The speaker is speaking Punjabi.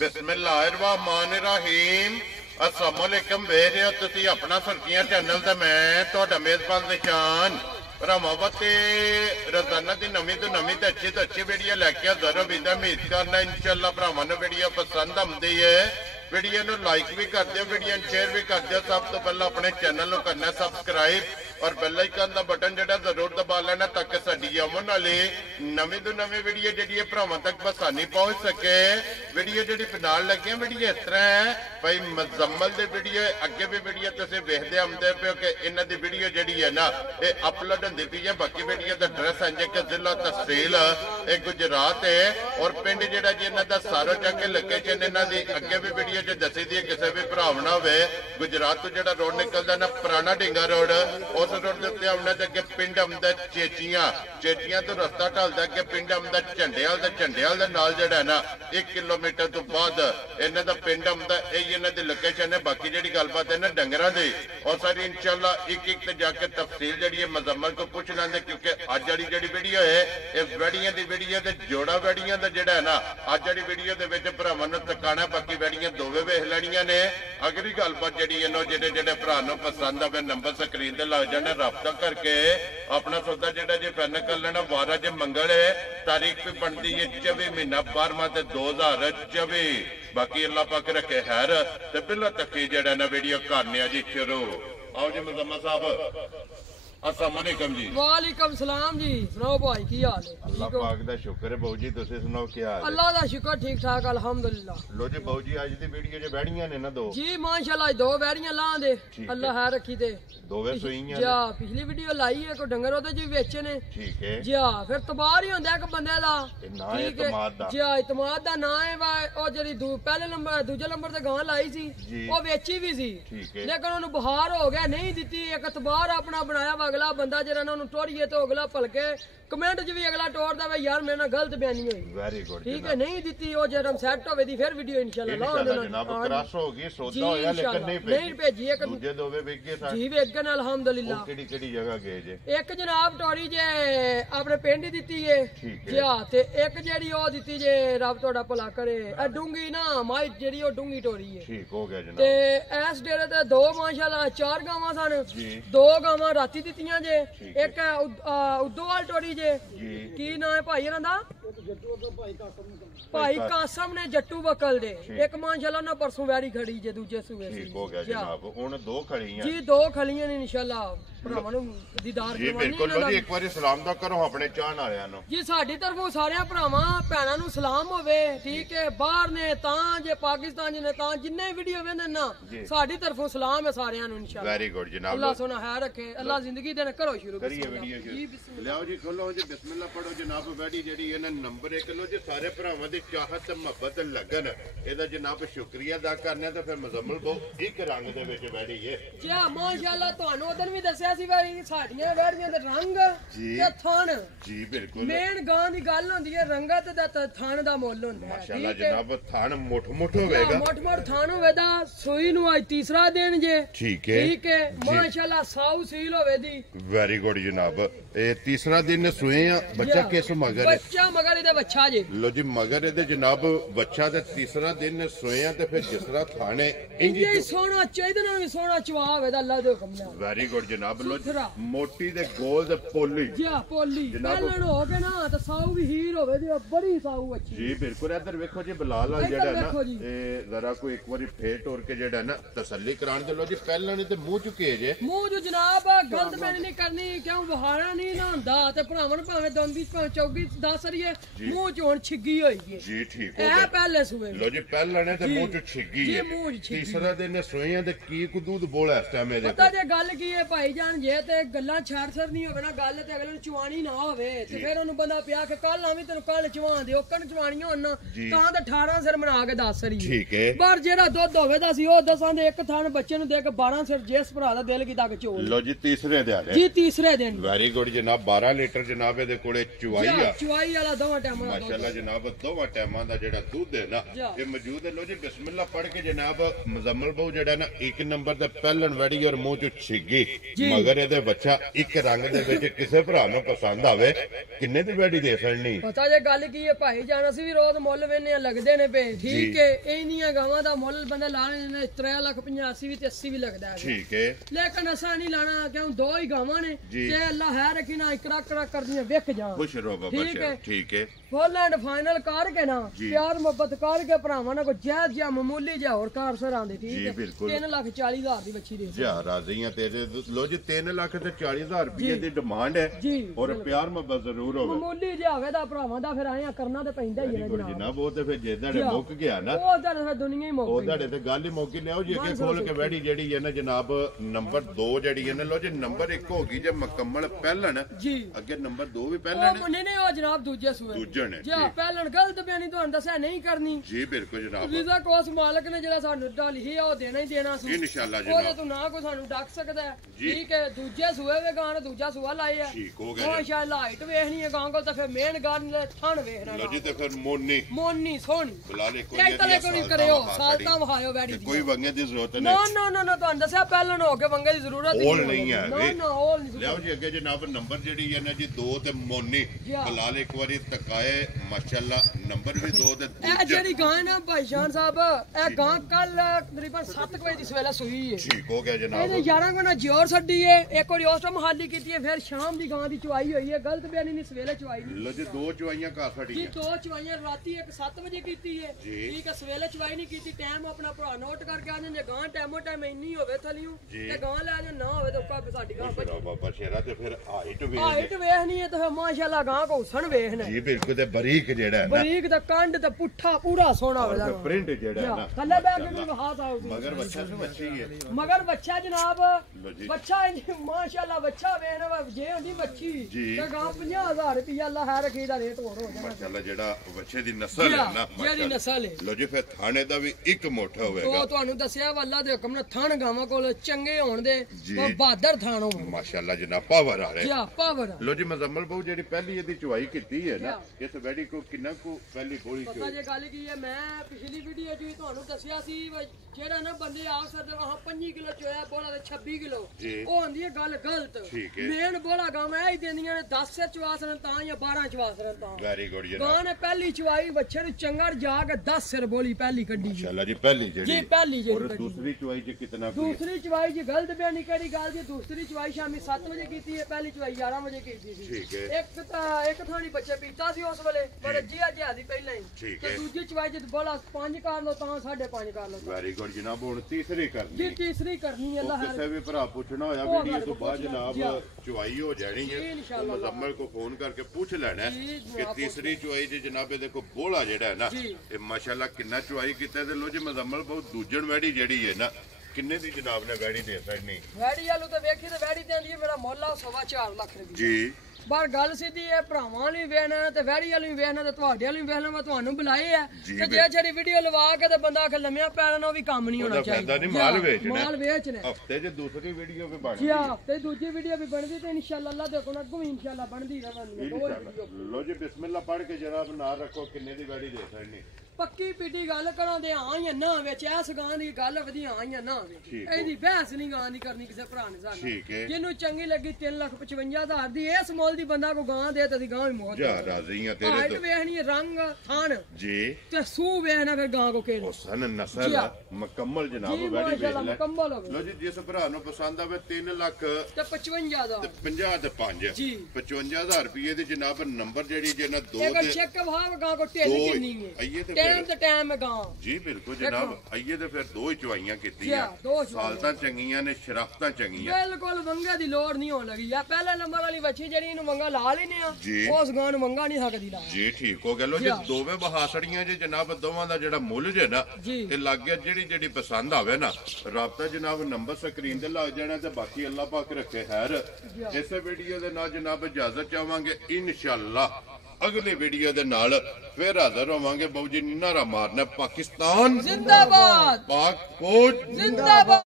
बिस्मिल्लाहिर्रहमानिर्रहीम। अस्सलाम वालेकुम। वेख रहे हो तुसी अपना फरकियां चैनल ते मैं तुहाडा मेजबान निशान भरावां ते रोजाना दी नवीं तो अच्छी वीडियो लैके हाज़र होंदा। उम्मीद करना इंशाअल्लाह भरावां नूं वीडियो पसंद आउंदी है। वीडियो नूं लाइक भी कर दिओ, वीडियो शेयर भी कर दिओ। सब तो पहले अपने चैनल नूं करना सब्सक्राइब और बेल आइकन दा बटन जिहड़ा जरूर दबा लेना ताकि साडी आउण वाली नवीं तो नवीं वीडियो जिहड़ी भरावां तक बसानी पहुंच सके। वीडियो जिहड़ी बनाउण लगे वीडियो इस तरह है भाई मुजम्मल दी वीडियो अगे भी वीडियो तुसीं वेखदे आउंदे पिओ कि इन्हां दी वीडियो जिहड़ी है ना ये अपलोड हुंदी पई है। बाकी वीडियो दा एड्रैस है कि जिला तहसील गुजरात है और पिंड जिहड़ा जी इन्हां दा सारो जाके लोकेशन इन्हां दी अगे भी वीडियो च दसी दी किसी भी भरावना होवे। गुजरात तो जिहड़ा रोड निकलदा ना पुराना ढिंगा रोड उस रोड के उत्ते आउणा ते अगे पिंड आउंदा चेचियां तो रस्ता ढलदा अगे पिंड आउंदा झंडेआल दे नाल जिहड़ा है ना 1 किलोमीटर तो बाद इन्हां दा पिंड आउंदा। यही इन्हां दी लोकेशन है। बाकी जिहड़ी गलबात है ना डंगरां दी और सारी इंशाअल्लाह एक ते जाके तफसील जिहड़ी है मुजम्मल को पूछ लांगे क्योंकि अज वाली जिहड़ी वीडियो है ये वैड़ियां दी वीडियो ते जोड़ा वैड़ियां दा जिहड़ा है ना अज वाली वीडियो दे विच भरावां नूं तकाणा। बाकी वैड़ियां दोवें वेख लैणियां ने। अगली गलबात जिहड़ी है ना जिहड़े भरा नूं पसंद आवे नंबर स्क्रीन ते लग जाने राबता करके अपना सौदा जिहड़ा जी फाइनल कर लेना। वार अज मंगल है, तारीख भी बनती है 24 महीना 12वां ते 2024। बाकी अल्लाह पाक रखे खैर ते बिला तक जिहड़ा ना वीडियो करने जी शुरू। आओ जी मुजम्मल साहब अस्सलाम वालेकुम जी। वालेकुम सलाम जी। सुनाओ भाई की हाल है? अल्लाह पाक दा शुक्र है। बाऊ जी तुसी सुनाओ क्या हाल है? अल्लाह दा शुक्र ठीक ठाक अल्हम्दुलिल्लाह। लो जी बाऊ जी आज दी वीडियो च बैठियां ने ना दो जी माशाल्लाह दो बैरियां लां दे अल्लाह है रखी ते दोवे सुईयां जा पिछली वीडियो लाई है को डंगर ओदे जी बेचे ने। ठीक है जा फिर तबार ही होंदा एक बंदे दा ना इतमाद दा जा इतमाद दा ना है ओ जेडी पहले नंबर दूजे नंबर ते गां लाई सी ओ बेची भी सी लेकिन ओनु बहार हो गया नहीं दित्ती। एक तबार अपना बनाया अगला बंदा जरा टोरिए तो अगला भलके कमेंट च भी अगला टोर दे यार मेरे नाल गलत बयानी हुई। वेरी गुड ठीक है नहीं दित्ती ओ जरम सेट होवे दी फिर वीडियो इंशाल्लाह जनाब क्रॉस हो गई सौदा होया लेकिन नहीं भेजी एक दूजे दोवे वेख गए सा जी वेख गए अल्हम्दुलिल्लाह। केड़ी जगह गए जे? एक जनाब टोरी जे अपने पिंड ही दित्ती है जी ते एक जेडी ओ दित्ती जे रब तोड़ा भला करे ए डूंगी ना माई जेडी ओ डूंगी टोरी है। ठीक हो गया जनाब। ते इस डेरे ते दो माशाल्लाह 4 गावां सन। 2 गावां राती दित्तियां जे एक उद्दोवाल टोरी जे की नाम है भाई इन्हां दा भाई कासम ने जट्टू बकल दे। एक माशाल्लाह ना परसों वैरी खड़ी जे दूजे सूबे ठीक हो गया जनाब। हुन 2 खड़ियां जी 2 खड़ियां ने इंशाल्लाह भरावां नूं दीदार जी बिल्कुल लो जी एक बारी सलाम दा करो अपने चाहण वालियां नूं जी। साडी तरफों सारे भरावां भैणां नूं सलाम होवे। ठीक है बाहर ने तां जे पाकिस्तान ने तां जिन्ने वीडियो वेंदे ना साडी तरफों सलाम है सारेयां नूं इंशाल्लाह। वेरी गुड जनाब। अल्लाह सोना है रखे अल्लाह जिंदगी देने करो शुरू करिए वीडियो जी बिस्मिल्लाह। लियाओ जी खोलो जी बिस्मिल्लाह पढ़ो जनाब। वैडी जेडी है ना नंबर 1 लो जी सारे भरावां दी चाहत ते मोहब्बत लगन एदा जनाब शुक्रिया अदा करना ते फिर मुजम्मल बहु एक रंग दे विच वैडी है जी माशाल्लाह। तुहानू उधर भी दस्सिया सी भाई साडियां वैड़ियां दे रंग ते थान जी बिल्कुल मेन गां दी गल हुंदी है रंगत दा थान दा मुੱਲ हुंदा है। माशाल्लाह जनाब थान मोट होवेगा मोट थान होवेदा। सुई नु आज तीसरा दिन जे ठीक है माशाल्लाह साउ सील होवे दी। वेरी गुड जनाब। ए तीसरा दिन सुए बच्चा किस मगर बच्चा मगर इहदा बच्चा जे लो जी मगर इहदे जनाब बच्चा ते तीसरा दिन सोए ते फिर जिसरा थाने इंज सोना चाहिदा ना भी सोना चवा होवेदा अल्लाह दे हुक्म नाल। वेरी गुड जनाब। लो मोटी दे गोल दे पोली जी पोली पहलन हो के ना ते साउ भी हीर होवे दी बड़ी साउ अच्छी जी बिल्कुल। इधर देखो जी बिलाल वाल जेड़ा ना ए जरा कोई एक बारी फेट और के जेड़ा ना तसल्ली करान दे। लो जी पहलन ते मुंह चुके जे मुंह जो जनाब गलत मैंने नहीं करनी क्यों बहारा नहीं ना हुंदा ते भरावन भावे दंदी भावे चौगी 10 सरिए मुंह च हुन छिग्गी होई है जी। ठीक हो गया पहले सुए लो जी पहलन ते मुंह च छिग्गी है तीसरा दिन सोइयां ते की को दूध बोला इस टाइम दे पता जे गल की है भाई जान जे ते गल्लां छाड़ सर नहीं होवे ना गल ते अगले नु चवानी ना होवे ते फिर ओनु बंदा पिया के कल आवी तेनु कल चवा दे ओकन चवाणीਆਂ होन ਤਾਂ ਤੇ 18 ਸਿਰ ਬਣਾ ਕੇ 10 ਸਰੀ ਠੀਕ ਹੈ। ਪਰ ਜਿਹੜਾ ਦੁੱਧ ਹੋਵੇਦਾ ਸੀ ਉਹ ਦਸਾਂ ਦੇ ਇੱਕ ਥਣ ਬੱਚੇ ਨੂੰ ਦੇ ਕੇ 12 ਸਿਰ ਜਿਸ ਭਰਾ ਦਾ ਦਿਲ ਕੀਤਾ ਕਿ ਚੋਲ ਲੋ ਜੀ ਤੀਸਰੇ ਦਿਨ ਜੀ ਤੀਸਰੇ ਦਿਨ ਵੈਰੀ ਗੁੱਡ ਜਨਾਬ। 12 ਲੀਟਰ ਜਨਾਬ ਇਹਦੇ ਕੋਲੇ ਚੁਆਈ ਆ। ਚੁਆਈ ਵਾਲਾ ਦੋਵਾਂ ਟਾਈਮਾਂ ਦਾ ਮਾਸ਼ਾਅੱਲਾ ਜਨਾਬ ਦੋਵਾਂ ਟਾਈਮਾਂ ਦਾ ਜਿਹੜਾ ਦੁੱਧ ਹੈ ਨਾ ਇਹ ਮੌਜੂਦ ਹੈ। ਲੋ ਜੀ ਬਿਸਮਿਲ੍ਲਾ ਪੜ੍ਹ ਕੇ ਜਨਾਬ ਮੁਜ਼ੰਮਲ ਬਹੁ ਜਿਹੜਾ ਨਾ 1 ਨੰਬਰ ਤੇ ਪਹਿਲਣ ਵੜੀ ਔਰ ਮੂੰਹ ਚ ਛਿੱਗੀ ਮਗਰ ਇਹਦੇ ਬੱਚਾ ਇੱਕ ਰੰਗ ਦੇ ਵਿੱਚ ਕਿਸੇ ਭਰਾ ਨੂੰ ਪਸੰਦ ਆਵੇ ਕਿੰਨੇ ਦੀ ਵੜੀ ਦੇ ਸਕਣੀ ਪਤਾ ਜੇ ਗੱਲ ਕੀ ਹੈ ਭਾਈ ਜਾਨ ਅਸੀਂ ਵੀ ਰੋਜ਼ ਮੁੱਲ ਵੇਨੇ ਲੱਗਦੇ ਨੇ ਪਏ ਠੀਕ ਹੈ ਇੰਨੀਆਂ ਗਾਵਾਂ ਦਾ ਮੁੱਲ ਬੰਦੇ ਲਾ ਲੈਣੇ 3,85,000 ਵੀ ਤੇ 80 ਵੀ ਲੱਗਦਾ ਹੈ ਠੀਕ ਹੈ ਲੇਕਿਨ ਅਸਾਂ ਨਹੀਂ ਲਾਣਾ ਕਿਉਂ ਦੋ ਹੀ ਗਾਵਾਂ ਨੇ ਤੇ ਅੱਲਾ ਹੈ ਰੱਖੀ ਨਾ ਇਕਰਾ ਕਰਦੀਆਂ ਵੇਖ ਜਾ ਖੁਸ਼ ਰਹੋ ਬਾਬਾ ਠੀਕ ਹੈ ਫੁੱਲ ਐਂਡ ਫਾਈਨਲ ਕਰਕੇ ਨਾ ਪਿਆਰ ਮੁਹੱਬਤ ਕਰਕੇ ਭਰਾਵਾਂ ਨਾਲ ਕੋਈ ਜਾਇਜ਼ ਜਾਂ ਮਾਮੂਲੀ ਜਾਂ ਹੋਰ ਕਾਰ ਸਰਾਂ ਦੇ ਠੀਕ ਹੈ 3,40,000 ਦੀ ਬੱਚੀ ਦੇ ਜਾ ਰਾਜ਼ੀਆਂ ਤੇਰੇ ਲੋ ਜੀ 3,40,000 ਰੁਪਏ ਦੀ ਡਿਮਾਂਡ ਹੈ ਔਰ ਪਿਆਰ ਮੁਹੱਬਤ ਜ਼ਰੂਰ ਹੋਵੇ ਮਾਮੂਲੀ ਜਿਹਾ ਹੋਵੇ ਦਾ ਭਰਾਵਾਂ ਦਾ ਫਿਰ ਆਇਆ ਕਰਨਾ ਤੇ ਪੈਂਦਾ ਹੀ ਹੈ ਜਨਾਬ ਉਹ ਤੇ ਫਿਰ ਜਿਹਦੇ ਮੁੱਕ ਗਿਆ ਨਾ ਉਹ ਤਾਂ ਦੁਨੀਆ ਹੀ ਮੁੱਕ ਗਈ ਉਹਦੇ ਤੇ ਗੱਲ ਹੀ ਮੁੱਕੀ ਲਿਆਓ ਜੀ ਅੱਗੇ ਖੋਲ ਕੇ ਵੈੜੀ ਜਿਹੜੀ ਹੈ ਨਾ ਜਨਾਬ ਨੰਬਰ 2 ਜਿਹੜੀ ਹੈ ਨਾ ਲੋ ਜੀ ਨੰਬਰ 1 ਹੋ ਗਈ ਜੇ ਮੁਕੰਮਲ ਪਹਿਲਣ ਜੀ ਅੱਗੇ ਨੰਬਰ 2 ਵੀ ਪਹਿਲਣ ਉਹ ਨਹੀਂ ਉਹ ਜਨਾਬ ਦੂਜੇ ਸੂਏ ਦੂਜੇ ਨੇ ਜੀ ਪਹਿਲਣ ਗਲਤ ਬਿਆਨੀ ਤੁਹਾਨੂੰ ਦੱਸਿਆ ਨਹੀਂ ਕਰਨੀ ਜੀ ਬਿਲਕੁਲ ਜਨਾਬ ਵੀਜ਼ਾ ਕੋਸ ਮਾਲਕ ਨੇ ਜਿਹੜਾ ਸਾਨੂੰ ਡਾਲ ਹੀ ਉਹ ਦੇਣਾ ਹੀ ਦੇਣਾ ਸੀ ਇਨਸ਼ਾਅੱਲਾ ਜਨਾਬ ਉਹ ਤੂੰ ਨਾ ਕੋਈ ਸਾਨੂੰ ਡੱਕ ਸਕਦਾ ਠੀਕ ਹੈ ਦੂਜੇ ਸੂਏ ਵੇ ਗਾਣ ਦੂਜਾ ਸੂਆ ਲਾਏ ਆ ਠੀਕ ਹੋ ਗਿਆ ਮਾਸ਼ਾਅੱਲਾ ਹਾਈਟ ਵੇਖਣੀ ਹੈ ਗਾਂ ਕੋਲ ਤਾਂ ਫਿਰ ਮੇਨ ਗਾਣ ਲੈ ਥਣ ਵੇਖਣਾ ਲੋ ਜੀ ਤੇ ਫਿਰ ਮੋਨੀ ਸੋਹਣੀ ਬੁਲਾ ਲੈ ਕੋਈ ਕਰਿਓ ਸਾਲਤਾਂ ਵਹਾਇਓ ਵੈੜੀ ਕੋਈ ਵੰਗੇ ਦੀ ਜ਼ਰੂਰਤ ਨਹੀਂ ਨਾ ਤੁਹਾਨੂੰ ਦੱਸਿਆ ਪਹਿਲਾਂ ਹੋ ਕੇ ਵੰਗੇ ਦੀ ਜ਼ਰੂਰਤ ਨਹੀਂ ਹੈ ਨਾ ਉਹ ਨਹੀਂ ਲਿਆਓ ਜੀ ਅੱਗੇ ਜਨਾਬ ਨੰਬਰ ਜਿਹੜੀ ਹੈ ਨਾ ਜੀ 2 ਤੇ ਮੋਨੀ ਬੁਲਾ ਲੈ ਇੱਕ ਵਾਰੀ ਤਕਾਏ ਮਾਸ਼ਾਅੱਲਾ ਨੰਬਰ ਵੀ 2 ਤੇ ਇਹ ਜਿਹੜੀ ਗਾਂ ਨਾ ਭਾਈਜਾਨ ਸਾਹਿਬ ਇਹ ਗਾਂ ਕੱਲ ਤਕਰੀਬਨ 7 ਵਜੇ ਦੀ ਸਵੇਲਾ ਸੂਈ ਹੈ ਠੀਕ ਹੋ ਗਿਆ ਜਨਾਬ ਇਹਨੇ 11 ਗੁਣਾ ਜੋਰ ਛੱਡੀ ਹੈ ਇੱਕ ਵਾਰੀ ਉਸ ਟਾਈਮ ਹਾਲੀ ਕੀਤੀ ਹੈ ਫਿਰ ਸ਼ਾਮ ਦੀ ਗਾਂ ਦੀ ਚੁਆਈ ਹੋਈ ਹੈ ਗਲਤ ਬਿਆਨੀ ਨਹੀਂ ਸਵੇਲੇ ਚੁਆਈ ਨਹੀਂ ਲੋ ਜੀ 2 ਚੁਆਈਆਂ ਘਰ ਸਾਡੀਆਂ ਜੀ 2 ਚੁਆਈਆਂ ਰਾਤੀ ਇੱਕ 7 ਵਜੇ ਕੀਤੀ ਹੈ ਠੀਕ ਹੈ ਸਵੇਲੇ ਚੁਆਈ ਨਹੀਂ ਕੀਤੀ ਟਾਈਮ ਆਪਣਾ ਭਰਾ ਨੋਟ ਕਰਕੇ ਆ ਜਾਂਦੇ ਗਾਂ ਟਾਈਮੋ ਟਾਈਮ ਇੰਨੀ ਹੋਵੇ ਥਲੀਓ ਤੇ ਗਾਂ ਲੈ ਜਾ ਨਾ ਹੋਵੇ ਤਾਂ ਉੱਕਾ ਸਾਡੀ ਗਾਂ ਬੱਚੀ ਬਾਬਾ ਸ਼ੇਰਾ ਤੇ ਫਿਰ ਹਾਈਟ ਵੇਖਣੀ ਹੈ ਤੇ ਮਾਸ਼ਾਅੱਲਾ ਗਾਂ ਕੋ ਹੁਸਨ ਵੇਖਣਾ ਜੀ ਬਿਲਕੁਲ ਤੇ ਬਰੀਕ ਜਿਹੜਾ ਹੈ ਨਾ ਬਰੀਕ ਦਾ ਕੰਡ ਤੇ ਪੁੱਠਾ ਪੂਰਾ ਸੋਹਣਾ ਹੋਵੇ ਪ੍ਰਿੰਟ ਜਿਹੜਾ ਹੈ ਨਾ ਥੱਲੇ ਬੈਠ ਕੇ ਵੀ ਹਾਥ ਆਉ ਮਗਰ ਬੱਚਾ ਤੇ ਬੱਚੀ ਹੈ ਮਗਰ ਬੱਚਾ ਜਨਾਬ ਬੱਚਾ ਮਾਸ਼ਾਅੱਲਾ ਬੱਚਾ ਵੇਖਣਾ ਜੇ ਹੁੰਦੀ ਮੱਛੀ ਤੇ ਗਾਂ 50,000 ਰੁਪਏ ਅੱਲਾ ਹੈ ਰੱਖੀ ਦਾ ਰੇਟ ਹੋਰ ਹੋ ਜਾਣਾ ਮਾਸ਼ਾਅੱਲਾ ਜਿਹੜਾ ਬੱਚੇ ਦੀ ਨਸਲ ਹੈ ਨਾ ਜਿਹੜੀ ਨਸਲ ਹੈ ਲੋ ਜੀ ਫਿਰ ਥਾਣੇ ਦਾ ਵੀ ਇੱਕ ਮੋਟਾ ਹੋਵੇਗਾ ਉਹ ਤੁਹਾਨੂੰ ਦੱਸਿਆ ਅੱਲਾ ਦੇ ਹੁਕਮ ਨਾਲ ਥਣ ਗਾਵਾਂ ਕੋਲ ਚੰਗੇ ਹੋਣ ਦੇ ਬਹਾਦਰ ਥਾਣ ਹੋਣ ਮਾਸ਼ਾਅੱਲਾ ਜਨਾਬ ਪਾਵਰ ਆ ਰਿਹਾ ਪਾਵਰ ਲੋ ਜੀ ਮੁਜ਼ੰਮਲ ਬਹੁ ਜਿਹੜੀ ਪਹਿਲੀ ਇਹਦੀ ਚੁਆਈ ਕੀਤੀ ਹੈ ਨਾ ਇਸ ਵੈੜੀ ਕੋ ਕਿੰਨਾ ਕੋ ਪਹਿਲੀ ਗੋਲੀ ਚੋਈ ਪਤਾ ਜੇ ਗੱਲ ਕੀ ਹੈ ਮੈਂ ਪਿਛਲੀ ਵੀਡੀਓ 'ਚ ਵੀ ਤੁਹਾਨੂੰ ਦੱਸਿਆ ਸੀ ਜਿਹੜਾ ਨਾ ਬੰਦੇ ਆ ਸਕਦੇ ਆਹ 5 ਕਿਲੋ ਚੋਇਆ ਬੋਲਾ ਤੇ 26 ਕਿਲੋ ਉਹ ਹੁੰਦੀ ਹੈ ਗੱਲ ਗਲਤ ਮੇਨ ਬੋਲਾ ਗਾਵਾਂ ਇਹ ਹੀ ਦਿੰਦੀਆਂ ਨੇ 10 ਸਿਰ ਚਵਾਸ ਰਨ ਤਾਂ ਜਾਂ 12 ਚਵਾਸ ਰਨ ਤਾਂ ਵੈਰੀ ਗੁੱਡ ਜਨਾਬ ਗਾਂ ਨੇ ਪਹਿਲੀ ਚਵਾਈ ਬੱਚੇ ਨੂੰ ਚੰਗਾ ਜਾ ਕੇ 10 ਸਿਰ ਬੋਲੀ ਪਹਿਲੀ ਕੱਢੀ ਮਾਸ਼ਾਅੱਲਾ ਜੀ ਪਹਿਲੀ ਜਿਹੜੀ ਜੀ ਪਹਿਲੀ ਜਿਹੜੀ ਔਰ ਦੂਸਰੀ ਚਵਾਈ 'ਚ ਕਿੰਨਾ ਦੂਸਰੀ ਚਵਾਈ ਜੀ ਗਲਤ ਬਿਆਨੀ ਕਿਹੜੀ ਗੱਲ ਜੀ ਦੂਸਰੀ ਚਵਾਈ ਸ਼ਾਮੀ 7 ਵਜੇ ਕੀਤੀ ਹੈ ਪਹਿਲੀ ਚਵਾਈ 11 ਵਜੇ ਕੀਤੀ ਸੀ ਠੀਕ ਹੈ ਇੱਕ ਥਾਣੀ ਬੱਚੇ ਪੀਤਾ ਸੀ ਉਸ ਵੇਲੇ ਪਰ ਜਿਆਦੀ ਪਹਿਲਾਂ ਹੀ ਤੇ ਦੂਜੀ ਚਵਾਈ ਜਦ ਬੋਲਾ 5 ਕਰ ਲੋ ਤਾਂ 5.5 ਕਰ ਲੋ ਵੈਰੀ ਗੁੱਡ ਜਨਾਬ ਹੁਣ ਤੀਸਰੀ ਕਰਨੀ ਜੀ ਤੀਸਰੀ ਕਰਨੀ ਅੱਲਾ ਹੈ ਕਿਸੇ ਵੀ ਭਰਾ ਪੁੱਛਣਾ ਹੋਇਆ ਵੀਡੀਓ ਤੋਂ ਬਾਅਦ ਜਨਾਬ ਚੁਆਈ ਹੋ ਜਾਣੀ ਹੈ ਉਹ ਮੁਜ਼ੰਮਲ ਕੋ ਫੋਨ ਕਰਕੇ ਪੁੱਛ ਲੈਣਾ ਕਿ ਤੀਸਰੀ ਚੁਆਈ ਜੇ ਜਨਾਬ ਇਹ ਦੇਖੋ ਬੋਲਾ ਜਿਹੜਾ ਹੈ ਨਾ ਇਹ ਮਾਸ਼ਾਅੱਲਾ ਕਿੰਨਾ ਚੁਆਈ ਕੀਤਾ ਤੇ ਲੋ ਜੀ ਮੁਜ਼ੰਮਲ ਬਹੁਤ ਦੂਜਣ ਵੈੜੀ ਜਿਹੜੀ ਹੈ ਨਾ ਕਿੰਨੇ ਦੀ ਜਨਾਬ ਨੇ ਵੈੜੀ ਦੇ ਸਕਣੀ ਵੈੜੀ ਵਾਲੂ ਤਾਂ ਵੇਖੀ ਤੇ ਵੈੜੀ ਤੇ ਆਂਦੀ ਹੈ ਮੇਰਾ ਮੁੱਲ 4.25 ਲੱਖ ਰੁਪਏ ਜੀ ਪਰ ਗੱਲ ਸਿੱਧੀ ਹੈ ਭਰਾਵਾਂ ਲਈ ਵੇਖਣਾ ਤੇ ਵੈੜੀ ਵਾਲੀ ਵੇਖਣਾ ਤੇ ਤੁਹਾਡੇ ਵਾਲੀ ਵੇਖਣਾ ਮੈਂ ਤੁਹਾਨੂੰ ਬੁਲਾਏ ਆ ਤੇ ਜੇ ਜਿਹੜੀ ਵੀਡੀਓ ਲਵਾ ਕੇ ਤੇ ਬੰਦਾ ਆਖ ਲੰਮਿਆਂ ਪੈਰਾਂ ਨਾਲ ਵੀ ਕੰਮ ਨਹੀਂ ਹੋਣਾ ਚਾਹੀਦਾ ਮਾਲ ਵੇਚਣਾ ਹਫਤੇ 'ਚ ਦੂਸਰੀ ਵੀਡੀਓ ਵੀ ਬਣਦੀ ਜੀ ਹਫਤੇ ਦੂਜੀ ਵੀਡੀਓ ਵੀ ਬਣਦੀ ਤੇ ਇਨਸ਼ਾਅੱਲਾ ਅੱਲਾ ਦੇ ਕੋਲ ਅੱਗੋਂ ਵੀ ਇਨਸ਼ਾਅੱਲਾ ਬਣਦੀ ਰਹਿਣੀ ਲੋ ਜੀ ਬਿਸਮਿਲ੍ਲਾ ਪੜ੍ਹ ਕੇ ਜਨਾਬ ਨਾਲ ਰੱਖੋ ਕਿੰਨੇ ਦੀ ਵੈੜੀ ਦੇ ਸਕਣੀ ਪੱਕੀ ਪਿੱਟੀ ਗੱਲ ਕਰਾਂ ਦੇ ਆਈਆਂ ਨਾ ਵਿੱਚ ਐਸ ਗਾਂ ਦੀ ਗੱਲ ਵਧੀਆ ਆਈਆਂ ਨਾ ਇਹਦੀ ਬਹਿਸ ਨਹੀਂ ਗਾਂ ਦੀ ਕਰਨੀ ਕਿਸੇ ਭਰਾ ਨੇ ਸਾਨੂੰ ਜਿਹਨੂੰ ਚੰਗੀ ਲੱਗੀ 3,55,000 ਦੀ ਇਸ ਮੁੱਲ ਦੀ ਬੰਦਾ ਕੋ ਗਾਂ ਦੇ ਤੇ ਗਾਂ ਵੀ ਮੋਹ ਜਾ ਰਾਜ਼ੀਆਂ ਤੇਰੇ ਤੋਂ ਵੇਖਣੀ ਰੰਗ ਥਣ ਜੀ ਤੇ ਸੂ ਵੇਖਣਾ ਫਿਰ ਗਾਂ ਕੋ ਕਿਹੜੀ ਹੁਸਨ ਨਸਲ ਮੁਕੰਮਲ ਜਨਾਬ ਵੈੜੀ ਵੇਖ ਲੈ ਲੋ ਜੀ ਜਿਸ ਭਰਾ ਨੂੰ ਪਸੰਦ ਆਵੇ 3 ਲੱਖ ਤੇ 55,000 ਤੇ 50 ਤੇ 5 ਜੀ 55,000 ਰੁਪਏ ਦੀ ਜਨਾਬ ਨੰਬਰ ਜਿਹੜੀ ਜੇ ਨਾ 2 ਤੇ ਚੈੱਕ ਭਾਵ ਗਾਂ ਕੋ ਢਿੱਲ ਕਿੰਨੀ ਹੈ ਟਾਈਮ ਤੇ ਟਾਈਮ ਹੈ ਗਾਂ ਜੀ ਬਿਲਕੁਲ ਜਨਾਬ ਆਈਏ ਤੇ ਫਿਰ 2 ਹੀ ਚੁਆਈਆਂ ਕੀਤੀਆਂ ਸਾਲਤਾਂ ਚੰਗੀਆਂ ਨੇ ਸ਼ਰਾਫਤਾਂ ਚੰਗੀਆਂ ਬਿਲਕੁਲ ਵੰਗਾ ਦੀ ਲੋੜ ਨਹੀਂ ਹੋਣ ਲੱਗੀ ਆ ਪਹਿਲੇ ਨੰਬਰ ਵਾਲੀ ਬੱਚੀ ਜਿਹੜੀ ਇਹਨੂੰ ਵੰਗਾ ਲਾ ਲੈਨੇ ਆ ਉਸ ਗਾਂ ਨੂੰ ਵੰਗਾ ਨਹੀਂ ਸਕਦੀ ਲਾ ਜੀ ਠੀਕ ਹੋ ਗਿਆ ਲੋ ਜੀ ਦੋਵੇਂ ਬਹਾਸੜੀਆਂ ਜੇ ਜਨਾਬ ਦੋਵਾਂ ਦਾ ਜਿਹੜਾ ਮੁੱਲ ਜੇ ਨਾ ਤੇ ਲੱਗ ਗਿਆ ਜਿਹੜੀ ਪਸੰਦ ਆਵੇ ਨਾ ਰਾਬਤਾ ਜਨਾਬ ਨੰਬਰ ਸਕਰੀਨ ਤੇ ਲੱਗ ਜਾਣਾ ਤੇ ਬਾਕੀ ਅੱਲਾਹ ਪਾਕ ਰੱਖੇ ਖੈਰ ਇਸੇ ਵੀਡੀਓ ਦੇ ਨਾਲ ਜਨਾਬ ਇਜਾਜ਼ਤ ਚਾਹਾਂਗੇ ਇਨਸ਼ਾਅੱਲਾ ਅਗਲੇ ਵੀਡੀਓ ਦੇ ਨਾਲ ਫਿਰ ਹਾਜ਼ਰ ਹੋਵਾਂਗੇ ਬਾਊ ਜੀ ਨਾਰਾ ਮਾਰਨਾ ਪਾਕਿਸਤਾਨ ਜ਼ਿੰਦਾਬਾਦ ਪਾਕ ਫੌਜ ਜ਼ਿੰਦਾਬਾਦ।